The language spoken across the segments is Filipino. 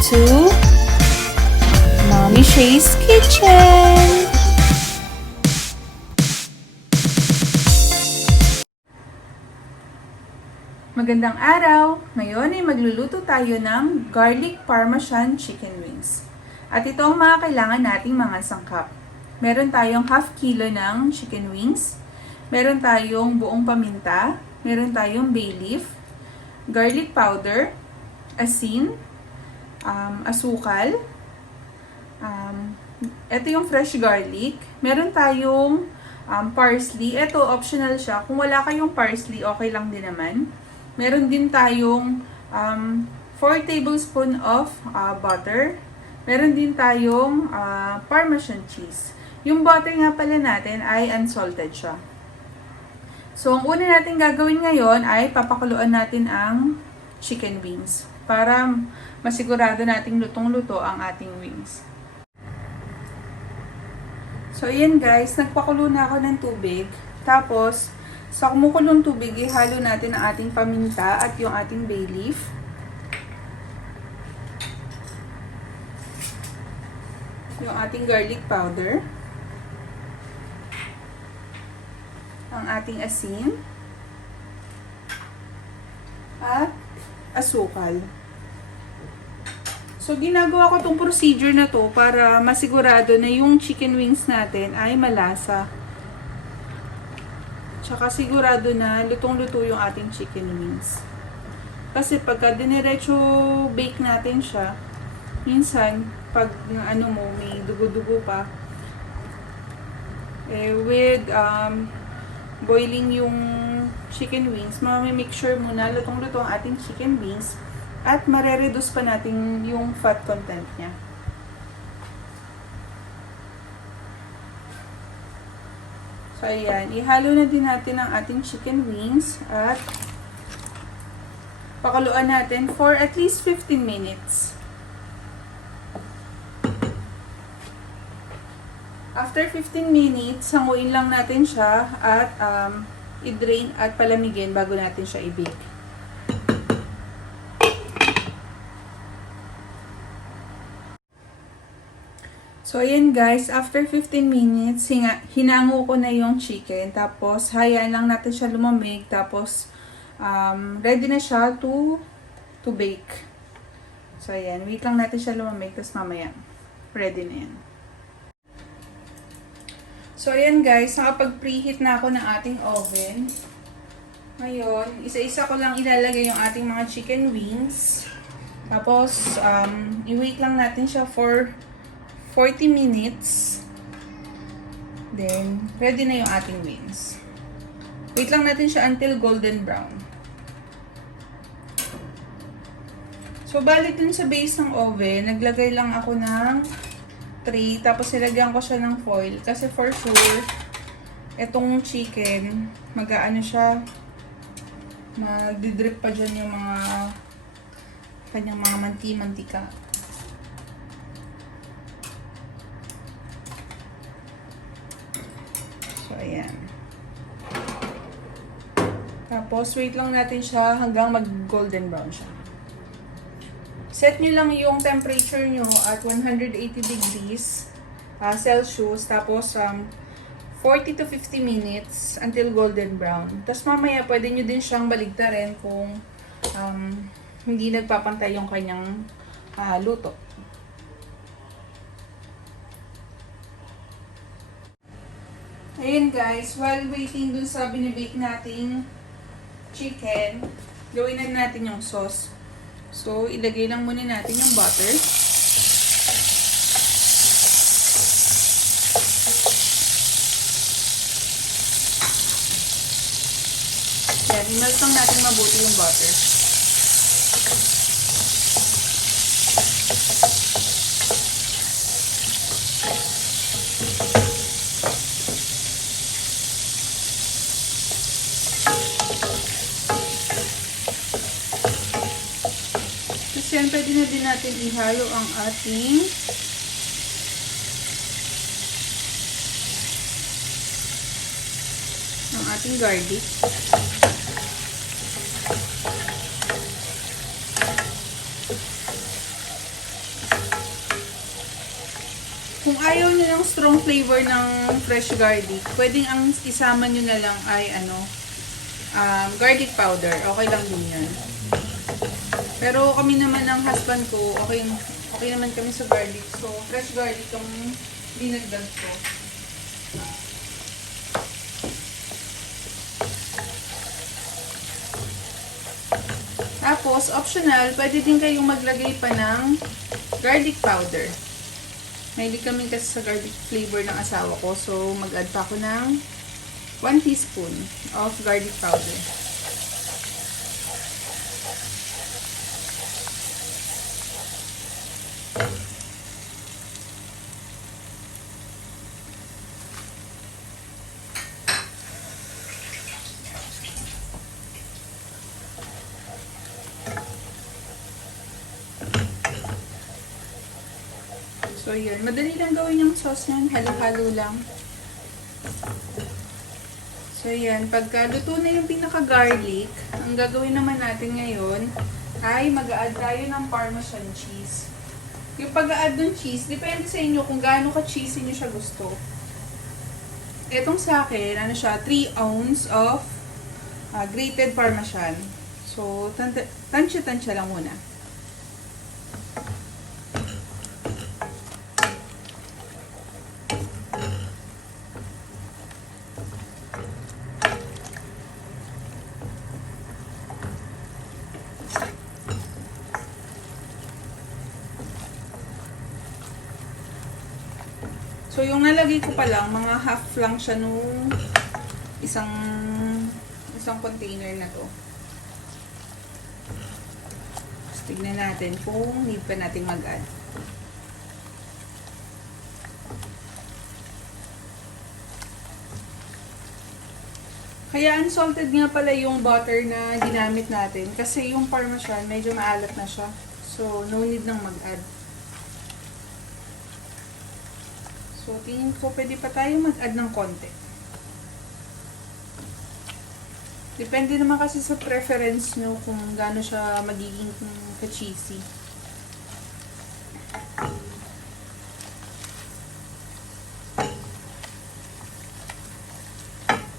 to Mommy Shey's Kitchen! Magandang araw! Ngayon ay magluluto tayo ng garlic parmesan chicken wings. At ito ang mga kailangan nating mga sangkap. Meron tayong half kilo ng chicken wings. Meron tayong buong paminta. Meron tayong bay leaf. Garlic powder. Asin. Asukal. Ito yung fresh garlic. Meron tayong parsley. Ito optional siya. Kung wala kayong parsley, okay lang din naman. Meron din tayong 4 tablespoon of butter. Meron din tayong Parmesan cheese. Yung butter nga pala natin ay unsalted siya. So, ang una natin gagawin ngayon ay papakuluan natin ang chicken wings para masigurado nating lutong-luto ang ating wings. So, ayan guys, nagpakulo na ako ng tubig. Tapos, sa kumukulong tubig, ihalo natin ang ating paminta at yung ating bay leaf. Yung ating garlic powder. Ang ating asin. At asukal. So, ginagawa ko itong procedure na to para masigurado na yung chicken wings natin ay malasa. Tsaka sigurado na lutong-luto yung ating chicken wings. Kasi pagka diniretso bake natin siya, minsan, pag may dugo-dugo pa, with boiling yung chicken wings, make sure muna lutong-luto ang ating chicken wings at marereduce pa natin yung fat content niya. So, ayan. Ihalo na din natin ang ating chicken wings at pakuluan natin for at least 15 minutes. After 15 minutes, hanguin lang natin siya at i-drain at palamigin bago natin siya i-bake. So, ayan guys, after 15 minutes, hinango ko na yung chicken. Tapos, hayaan lang natin siya lumamig. Tapos, ready na siya to bake. So, ayan, wait lang natin siya lumamig. Tapos, mamaya, ready na yan. So, ayan guys, nakapag-preheat na ako ng ating oven. Ngayon, isa-isa ko lang ilalagay yung ating mga chicken wings. Tapos, i-wait lang natin siya for 40 minutes. Then, ready na yung ating wings. Wait lang natin siya until golden brown. So, balik dun sa base ng oven, naglagay lang ako ng tray. Tapos, nilagyan ko siya ng foil. Kasi for sure, etong chicken, mag-aano siya, magdidrip pa dyan yung mga kanyang mga mantika. Ayan. Tapos, wait lang natin siya hanggang mag-golden brown siya. Set nyo lang yung temperature nyo at 180 degrees Celsius. Tapos, 40 to 50 minutes until golden brown. Tapos, mamaya, pwede nyo din siyang baligtarin kung hindi nagpapantay yung kanyang luto. Ayan guys, while waiting dun sa binibake nating chicken, gawin na natin yung sauce. So, ilagay lang muna natin yung butter. Yan, imelt lang natin mabuti yung butter. Yan, pwede na din natin ihalo ang ating garlic. Kung ayaw nyo ng strong flavor ng fresh garlic, pwedeng ang isama nyo na lang ay garlic powder. Okay lang din yan. Pero kami naman ng husband ko, okay naman kami sa garlic. So, fresh garlic yung dinagdag ko. Tapos, optional, pwede din kayong maglagay pa ng garlic powder. Mahilig kami kasi sa garlic flavor ng asawa ko. So, mag-add pa ako ng 1 teaspoon of garlic powder. So, yun. Madali lang gawin yung sauce niyan. Halo-halo lang. So, yan. Pagka luto na yung pinaka-garlic, ang gagawin naman natin ngayon ay mag-a-add tayo ng Parmesan cheese. Yung pag-a-add ng cheese, depende sa inyo kung gaano ka-cheesy nyo siya gusto. Etong sa akin, ano siya, 3 ounce of grated Parmesan. So, tansya-tansya lang muna. So, yung nalagay ko pa lang, mga half lang siya nung isang container na to. Tapos, tignan natin kung need pa natin mag-add. Kaya unsalted nga pala yung butter na ginamit natin. Kasi yung Parmesan, medyo maalat na siya. So, no need nang mag-add. So, tingin ko pwede pa tayo mag-add ng konti. Depende naman kasi sa preference nyo kung gaano siya magiging ka-cheesy.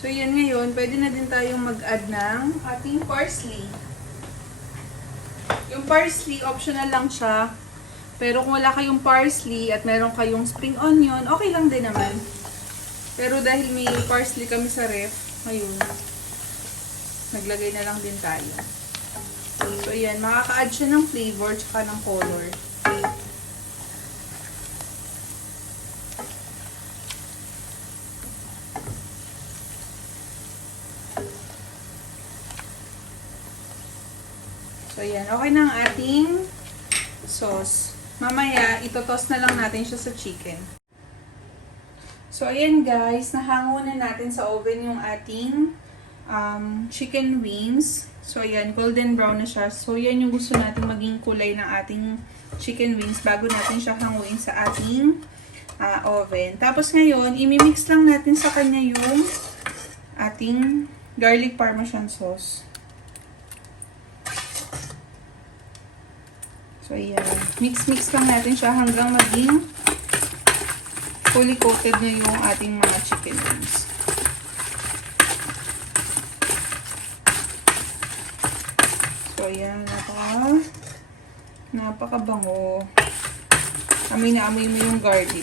So, yan ngayon, pwede na din tayong mag-add ng ating parsley. Yung parsley, optional lang siya. Pero kung wala kayong parsley at meron kayong spring onion, okay lang din naman. Pero dahil may parsley kami sa ref, ngayon, naglagay na lang din tayo. So, ayan, makaka-add siya ng flavor tsaka ng color. So, ayan, okay na ang ating sauce. Mamaya, itotoss na lang natin siya sa chicken. So, ayan guys, nahango na natin sa oven yung ating chicken wings. So, ayan, golden brown na siya. So, yan yung gusto natin maging kulay ng ating chicken wings bago natin siya hanguin sa ating oven. Tapos ngayon, imimix lang natin sa kanya yung ating garlic parmesan sauce. So, ayan. Mix-mix lang natin siya hanggang maging fully coated na yung ating mga chicken wings. So, ayan. Napakabango. Amoy na amoy mo yung garlic.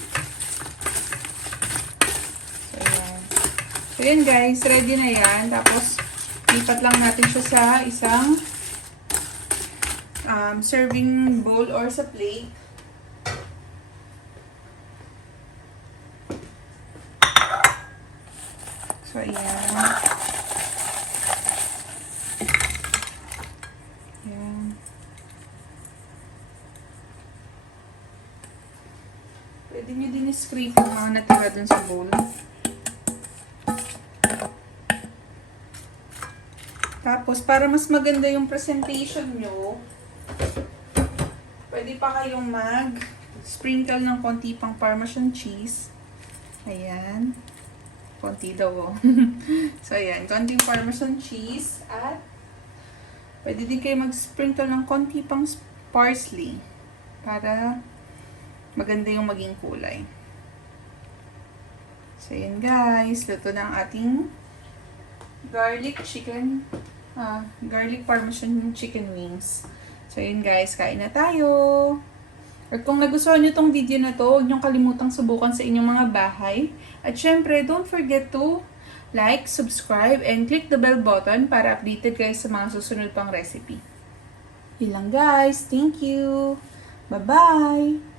So, ayan. So, ayan guys. Ready na yan. Tapos, lipat lang natin siya sa isang serving bowl or sa plate. So, ayan. Ayan. Pwede nyo din i-scrape yung mga natira dun sa bowl. Tapos, para mas maganda yung presentation nyo, pwede pa kayong mag-sprinkle ng konti pang Parmesan cheese. Ayan. Konti daw, oh. So, ayan. Konting Parmesan cheese. At, pwede din kayo mag-sprinkle ng konti pang parsley. Para maganda yung maging kulay. So, yun guys. Luto na ang ating garlic parmesan chicken wings. So, yun guys. Kain na tayo. Or kung nagustuhan nyo tong video na to, huwag nyo kalimutang subukan sa inyong mga bahay. At syempre, don't forget to like, subscribe, and click the bell button para updated kayo sa mga susunod pang recipe. Yun lang guys. Thank you. Bye-bye!